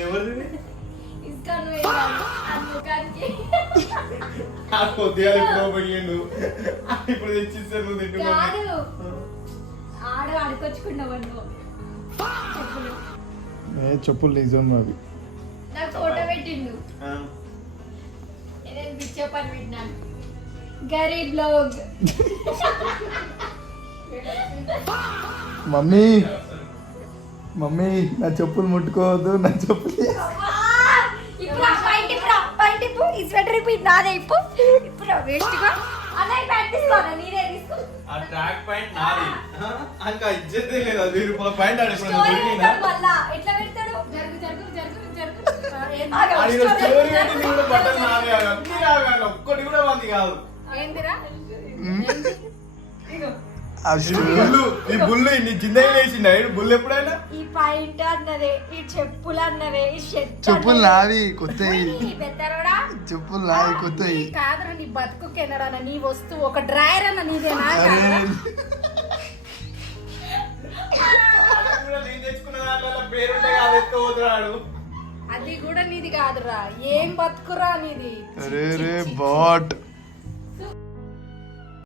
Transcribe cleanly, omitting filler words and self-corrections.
ఇది ఎవరిది? ఇస్తాను ముఖానికి కొద్దిగా పోయిండు ఇప్పుడు తెచ్చిస్తారు నువ్వు తింటు కాదు ఆడుకొచ్చుకున్నావు నువ్వు చెప్పులు నిజం అవి నాకు ఫోటో పెట్టిండు నేను పిచ్చే పని పెట్టినాను గరీబ్ లోగ్ మమ్మీ మమ్మీ నా చెప్పులు ముట్టుకోవద్దు నా చెప్పులు ఇప్పుడు బయట ఇప్పుడు ఈ స్వెటర్ ఇప్పుడు నాదే ఇప్పుడు వేస్ట్గా అన్నయ్య ప్యాంట్ తీసుకోరా నీదే తీసుకో ఆ ట్రాక్ పాయింట్ నాది అంక ఇజ్జతే లేదు 1000 రూపాయల పాయింట్ ఆడ ఇప్పుడు స్టోరీ దొరికిందా పెడతాడు మళ్ళా ఎట్లా పెడతాడు ఆడిలో స్టోరీ అంటే నీ కూడా బట్టలు నాదే అన్ని నావే ఒక్కటి కూడా మంది కాదు ఏందిరా ఇగో ఈ బుల్లు నీ జిందగీ వేసిండా బుల్లు ఎప్పుడైనా ఈ పాయింట్ అన్నదే ఈ చెప్పులు అన్నవే ఈ షర్ట్ చెప్పులు నావి కొత్తవి పెద్దరోడా చెప్పులు నావి కొత్తవి కాదురా నీ బతుకు కెనడా నీ వస్తువు ఒక డ్రాయర్ అన్న నీదేనా నేను తెచ్చుకున్న దాంట్లో పేరుంటే కాదు ఎత్తుకోవద్దురాడు అది కూడా నీది కాదురా ఏం బతుకురా నీది అరే రే బాట్